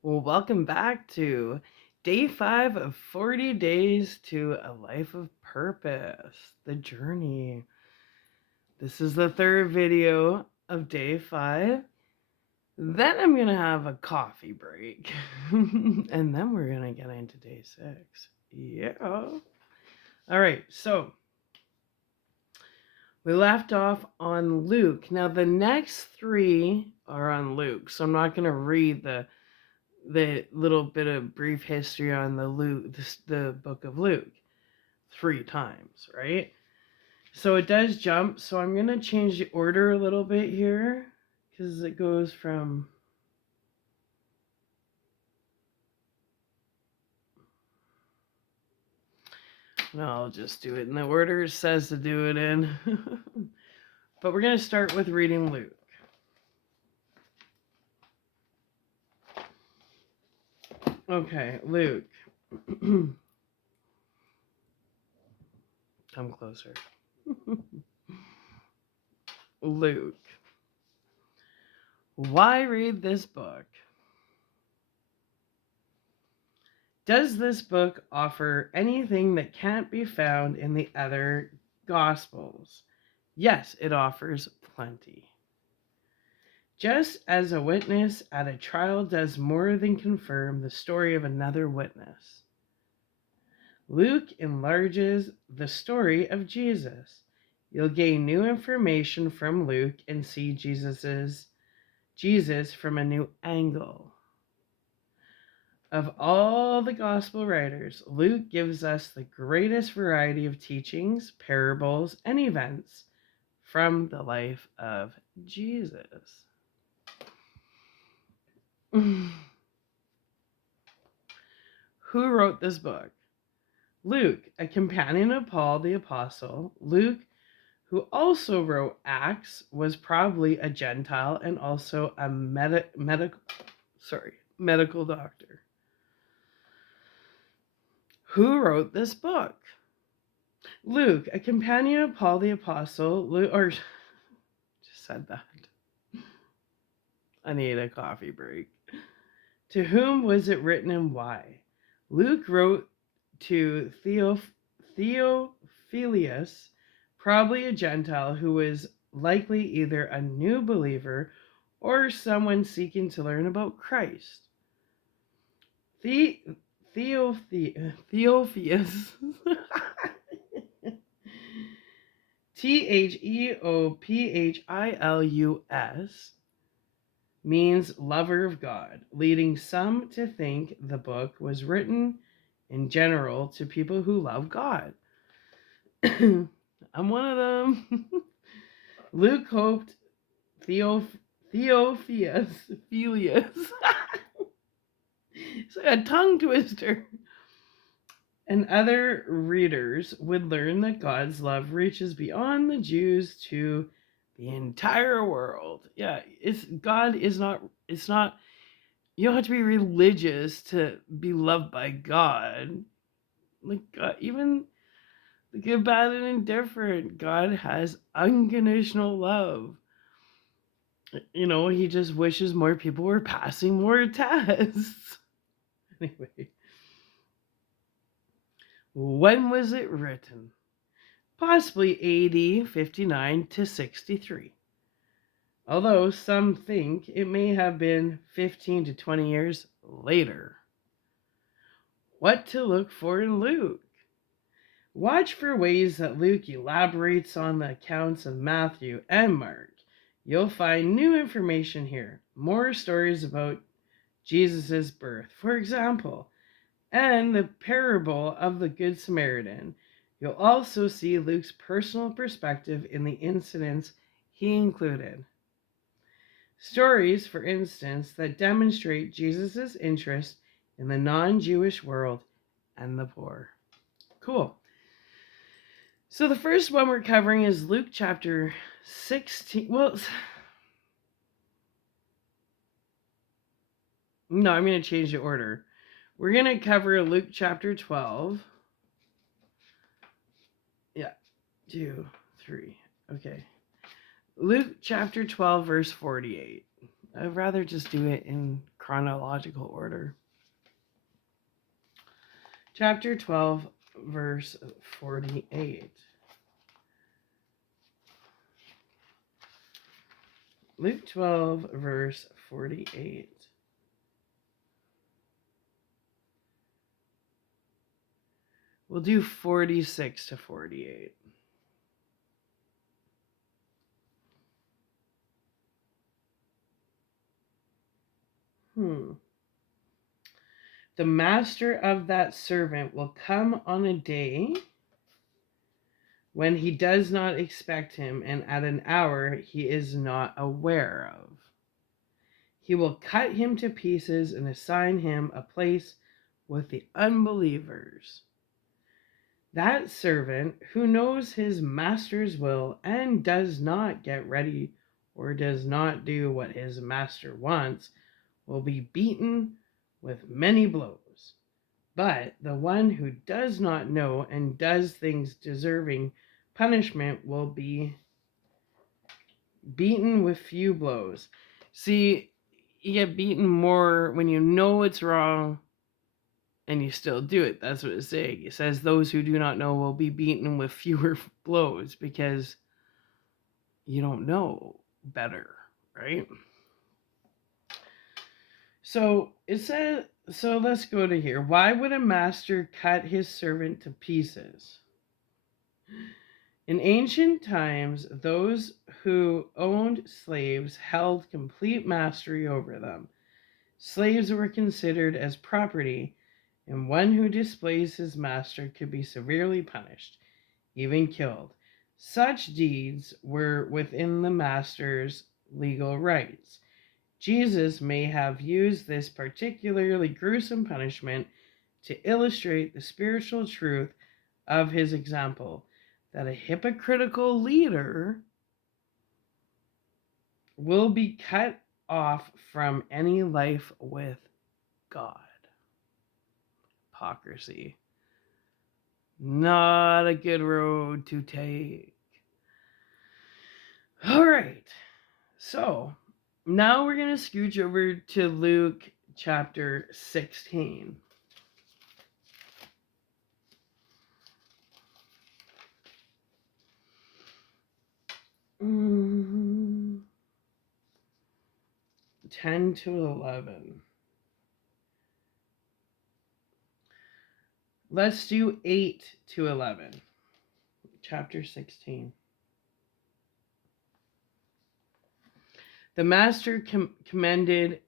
Well, welcome back to day 5 of 40 days to a life of purpose, the journey. This is the third video of day 5. Then I'm going to have a coffee break. And then we're going to get into day 6. Yeah. All right. So we left off on Luke. Now, the next 3 are on Luke. So I'm not going to read the little bit of brief history on the book of Luke 3 times, right? So it does jump. So I'm going to change the order a little bit here because it goes from. No, I'll just do it in the order it says to do it in. But we're going to start with reading Luke. Okay, Luke. Come closer. Luke. Why read this book? Does this book offer anything that can't be found in the other Gospels? Yes, it offers plenty. Just as a witness at a trial does more than confirm the story of another witness, Luke enlarges the story of Jesus. You'll gain new information from Luke and see Jesus from a new angle. Of all the gospel writers, Luke gives us the greatest variety of teachings, parables, and events from the life of Jesus. Who wrote this book? Luke, a companion of Paul the Apostle. Luke, who also wrote Acts, was probably a Gentile and also a medical doctor. Who wrote this book? Luke, a companion of Paul the Apostle. Just said that. I need a coffee break. To whom was it written and why? Luke wrote to Theophilus, probably a Gentile who was likely either a new believer or someone seeking to learn about Christ. Theophilus Theophilus means lover of God, leading some to think the book was written in general to people who love God. I'm one of them. Luke hoped Theophilus, it's like a tongue twister, and other readers would learn that God's love reaches beyond the Jews to the entire world. Yeah, it's not, you don't have to be religious to be loved by God. Like God, even the good, bad, and indifferent, God has unconditional love. He just wishes more people were passing more tests. Anyway, when was it written? Possibly AD 59 to 63. Although some think it may have been 15 to 20 years later. What to look for in Luke? Watch for ways that Luke elaborates on the accounts of Matthew and Mark. You'll find new information here, more stories about Jesus' birth, for example, and the parable of the Good Samaritan. You'll also see Luke's personal perspective in the incidents he included. Stories, for instance, that demonstrate Jesus' interest in the non-Jewish world and the poor. Cool. So the first one we're covering is Luke chapter 16. Well, no, I'm going to change the order. We're going to cover Luke chapter 12. Yeah, 2, 3. Okay. Luke chapter 12, verse 48. I'd rather just do it in chronological order. Chapter 12, verse 48. Luke 12, verse 48. We'll do 46 to 48. The master of that servant will come on a day when he does not expect him, and at an hour he is not aware of. He will cut him to pieces and assign him a place with the unbelievers. That servant who knows his master's will and does not get ready or does not do what his master wants will be beaten with many blows. But the one who does not know and does things deserving punishment will be beaten with few blows. See, you get beaten more when you know it's wrong and you still do it. That's what it's saying. It says those who do not know will be beaten with fewer blows because you don't know better, right? So it says, so let's go to here. Why would a master cut his servant to pieces? In ancient times, those who owned slaves held complete mastery over them. Slaves were considered as property, and one who displays his master could be severely punished, even killed. Such deeds were within the master's legal rights. Jesus may have used this particularly gruesome punishment to illustrate the spiritual truth of his example, that a hypocritical leader will be cut off from any life with God. Hypocrisy. Not a good road to take. All right. So now we're going to scooch over to Luke chapter 16. Mm-hmm. 10 to 11. Let's do 8 to 11. Chapter 16. The master commended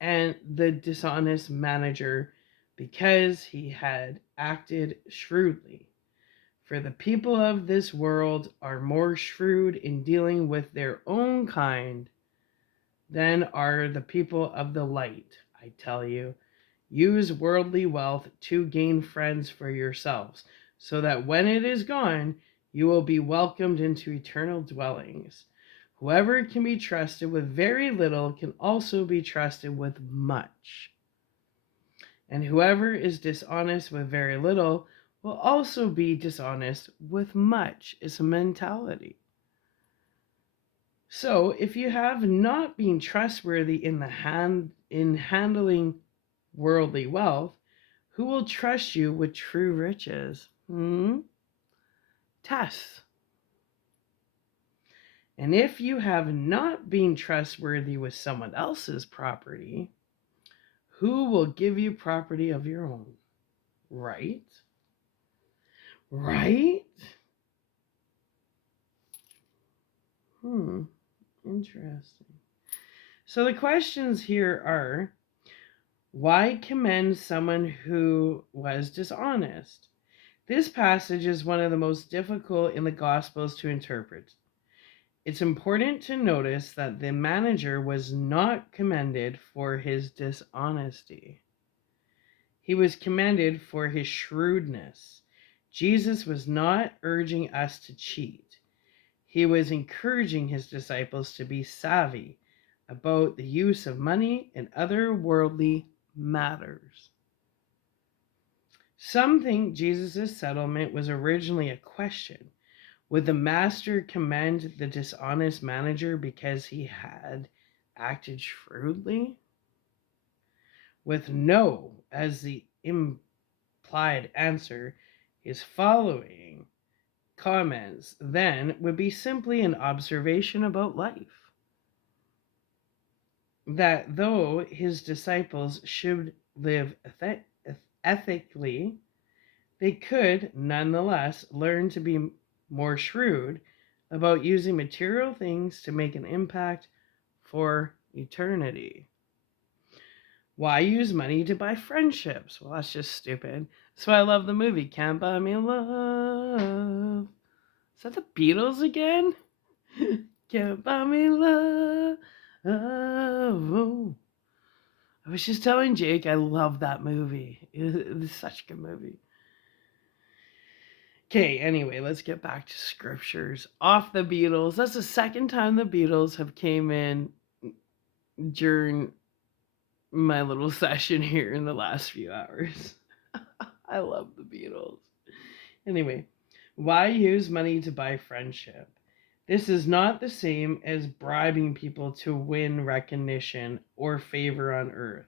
and the dishonest manager because he had acted shrewdly. For the people of this world are more shrewd in dealing with their own kind than are the people of the light. I tell you, use worldly wealth to gain friends for yourselves, so that when it is gone, you will be welcomed into eternal dwellings. Whoever can be trusted with very little can also be trusted with much. And whoever is dishonest with very little will also be dishonest with much. It's a mentality. So if you have not been trustworthy in handling worldly wealth, who will trust you with true riches? Tests. And if you have not been trustworthy with someone else's property, who will give you property of your own? Right? Right? Interesting. So the questions here are, why commend someone who was dishonest? This passage is one of the most difficult in the Gospels to interpret. It's important to notice that the manager was not commended for his dishonesty. He was commended for his shrewdness. Jesus was not urging us to cheat. He was encouraging his disciples to be savvy about the use of money and other worldly matters. Some think Jesus' settlement was originally a question. Would the master commend the dishonest manager because he had acted shrewdly? with no as the implied answer, his following comments then would be simply an observation about life. That though his disciples should live ethically, they could nonetheless learn to be more shrewd about using material things to make an impact for eternity. Why use money to buy friendships? Well, that's just stupid. That's why I love the movie Can't Buy Me Love. Is that the Beatles again? Can't buy me love. Oh. I was just telling Jake I love that movie. It's such a good movie. Okay, anyway, let's get back to scriptures. Off the Beatles. That's the second time the Beatles have came in during my little session here in the last few hours. I love the Beatles. Anyway, why use money to buy friendship? This is not the same as bribing people to win recognition or favor on earth.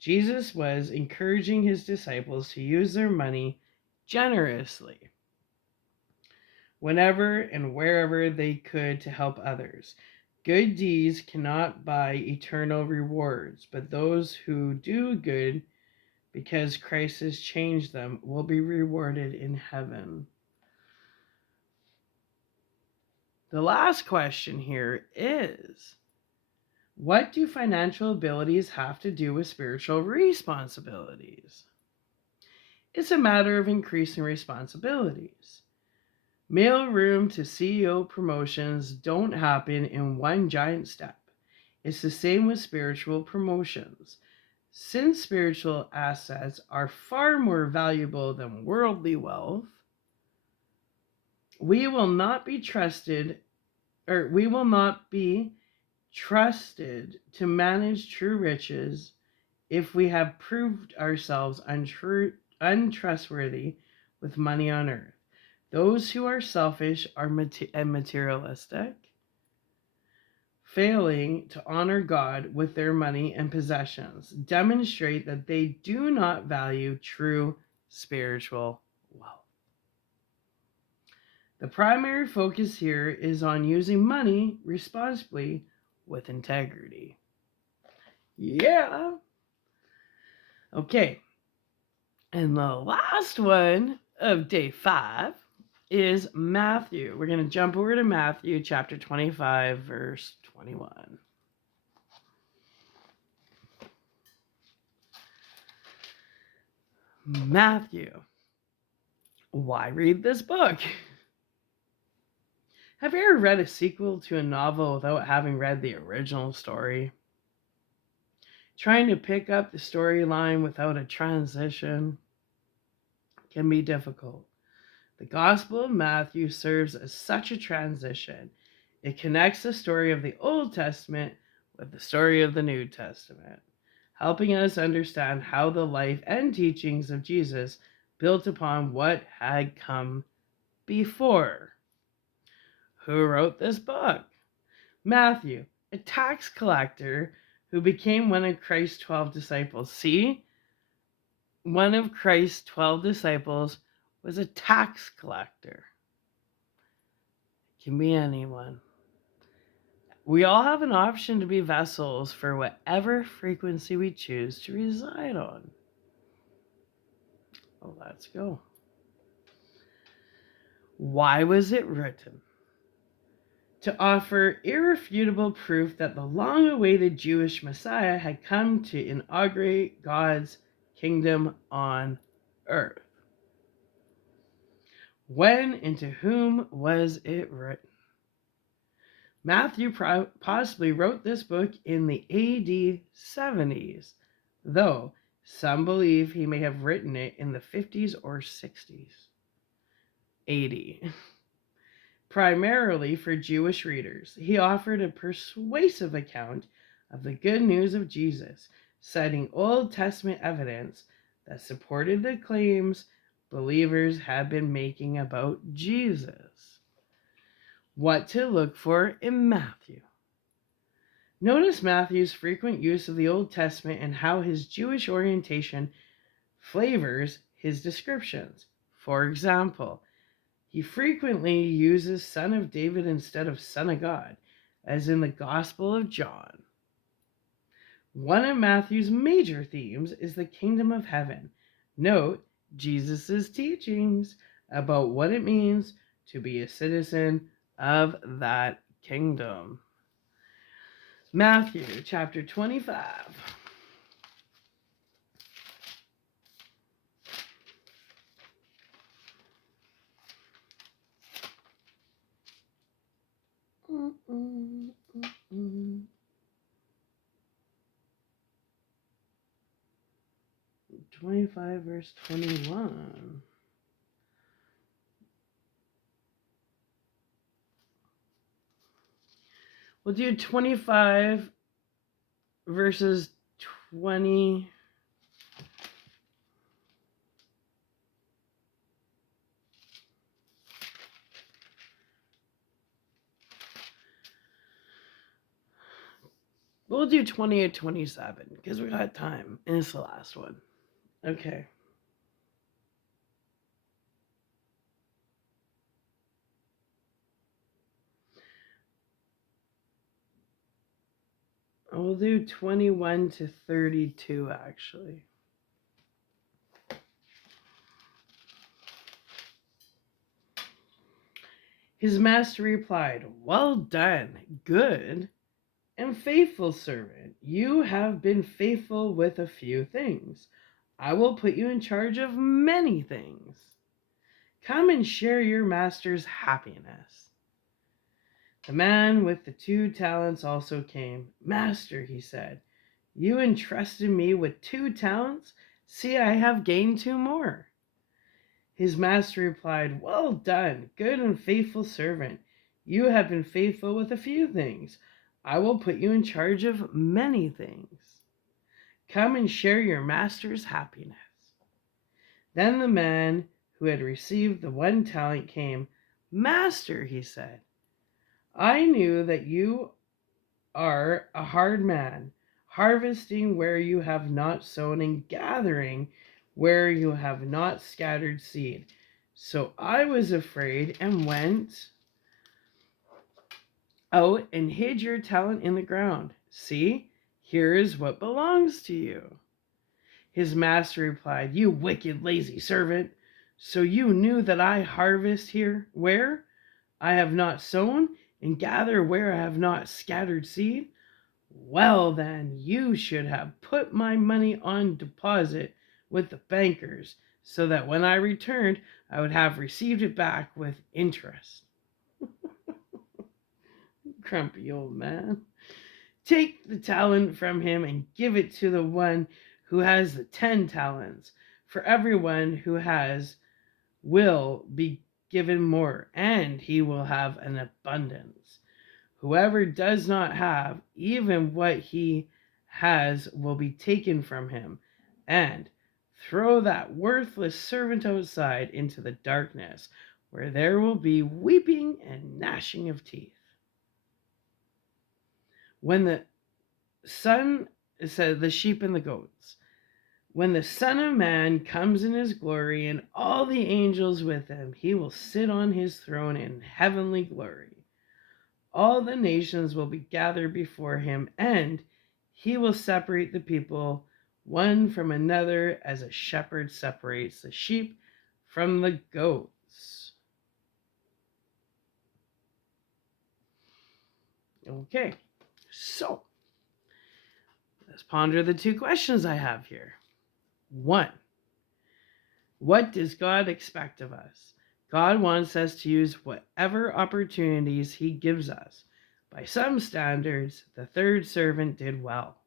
Jesus was encouraging his disciples to use their money generously, whenever and wherever they could, to help others. Good deeds cannot buy eternal rewards, but those who do good because Christ has changed them will be rewarded in heaven. The last question here is, what do financial abilities have to do with spiritual responsibilities? It's a matter of increasing responsibilities. Mailroom to CEO promotions don't happen in one giant step. It's the same with spiritual promotions. Since spiritual assets are far more valuable than worldly wealth, we will not be trusted to manage true riches if we have proved ourselves untrustworthy with money on earth. Those who are selfish and materialistic, failing to honor God with their money and possessions, demonstrate that they do not value true spiritual wealth. The primary focus here is on using money responsibly with integrity. Yeah. Okay. And the last one of day 5 is Matthew. We're going to jump over to Matthew chapter 25, verse 21. Matthew. Why read this book? Have you ever read a sequel to a novel without having read the original story? Trying to pick up the storyline without a transition can be difficult. The Gospel of Matthew serves as such a transition. It connects the story of the Old Testament with the story of the New Testament, helping us understand how the life and teachings of Jesus built upon what had come before. Who wrote this book? Matthew, a tax collector who became one of Christ's 12 disciples. See? One of Christ's 12 disciples was a tax collector. It can be anyone. We all have an option to be vessels for whatever frequency we choose to reside on. Well, let's go. Why was it written? To offer irrefutable proof that the long-awaited Jewish Messiah had come to inaugurate God's kingdom on earth. When and to whom was it written? Matthew possibly wrote this book in the AD 70s, though some believe he may have written it in the 50s or 60s. AD. Primarily for Jewish readers, he offered a persuasive account of the good news of Jesus, citing Old Testament evidence that supported the claims believers had been making about Jesus. What to look for in Matthew. Notice Matthew's frequent use of the Old Testament and how his Jewish orientation flavors his descriptions. For example, he frequently uses Son of David instead of Son of God, as in the Gospel of John. One of Matthew's major themes is the kingdom of heaven. Note Jesus' teachings about what it means to be a citizen of that kingdom. Matthew chapter 25. Mm-mm, mm-mm. 25 verse 21. We'll do 25 verses 20. We'll do 28, 27 because we got time and it's the last one. Okay. We'll do 21 to 32 actually. His master replied, "Well done, good and faithful servant. You have been faithful with a few things. I will put you in charge of many things. Come and share your master's happiness." The man with the 2 talents also came. "Master," he said, "you entrusted me with 2 talents. See, I have gained 2 more." His master replied, "Well done, good and faithful servant. You have been faithful with a few things. I will put you in charge of many things. Come and share your master's happiness." Then the man who had received the 1 talent came. "Master," he said, "I knew that you are a hard man, harvesting where you have not sown and gathering where you have not scattered seed. So I was afraid and went out and hid your talent in the ground. See, here is what belongs to you." His master replied, "You wicked, lazy servant. So you knew that I harvest here where I have not sown and gather where I have not scattered seed? Well, then, you should have put my money on deposit with the bankers, so that when I returned, I would have received it back with interest." Grumpy old man. "Take the talent from him and give it to the one who has the 10 talents. For everyone who has will be given more, and he will have an abundance. Whoever does not have, even what he has will be taken from him. And throw that worthless servant outside into the darkness, where there will be weeping and gnashing of teeth. When the Son," it said, the sheep and the goats, "when the Son of Man comes in his glory and all the angels with him, he will sit on his throne in heavenly glory. All the nations will be gathered before him, and he will separate the people one from another as a shepherd separates the sheep from the goats." Okay, so let's ponder the 2 questions I have here. 1. What does God expect of us? God wants us to use whatever opportunities he gives us. By some standards, the 3rd servant did well.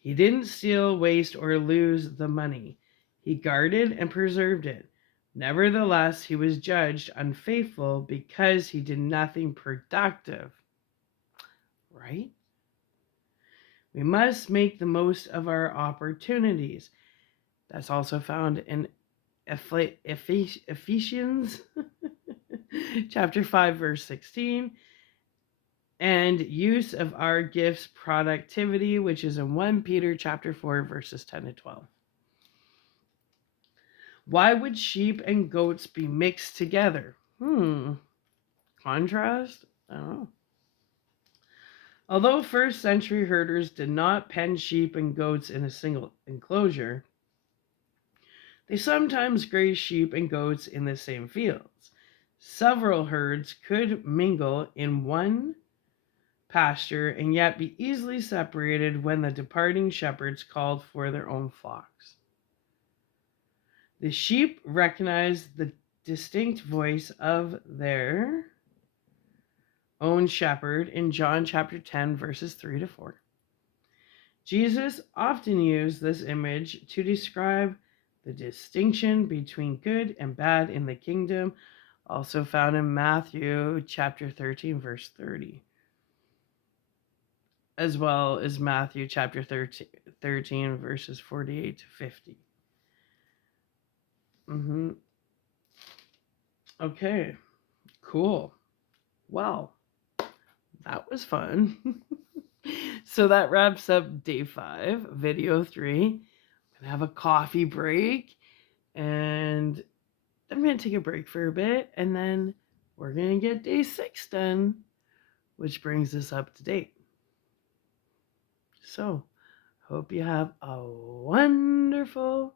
He didn't steal, waste, or lose the money. He guarded and preserved it. Nevertheless, he was judged unfaithful because he did nothing productive. Right? We must make the most of our opportunities. That's also found in Ephesians chapter 5 verse 16. and use of our gifts productivity, which is in 1 Peter chapter 4, verses 10 to 12. Why would sheep and goats be mixed together? Contrast? I don't know. Although first century herders did not pen sheep and goats in a single enclosure, they sometimes grazed sheep and goats in the same fields. Several herds could mingle in one pasture and yet be easily separated when the departing shepherds called for their own flocks. The sheep recognized the distinct voice of their own shepherd in John chapter 10, verses 3 to 4. Jesus often used this image to describe the distinction between good and bad in the kingdom, also found in Matthew chapter 13, verse 30, as well as Matthew chapter 13 verses 48 to 50. Okay, cool. Well, that was fun. So that wraps up day 5, video 3. I'm gonna have a coffee break, and I'm gonna take a break for a bit, and then we're gonna get day 6 done, which brings us up to date. So, hope you have a wonderful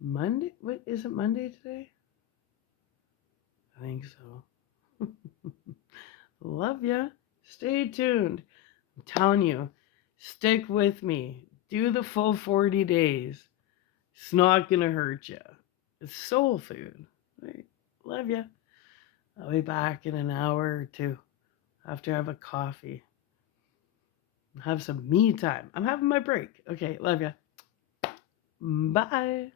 Monday. What, is it Monday today? I think so. Love ya. Stay tuned. I'm telling you, stick with me. Do the full 40 days. It's not gonna hurt you. It's soul food. Right? Love ya. I'll be back in an hour or 2 after I have a coffee. Have some me time. I'm having my break. Okay, love ya. Bye.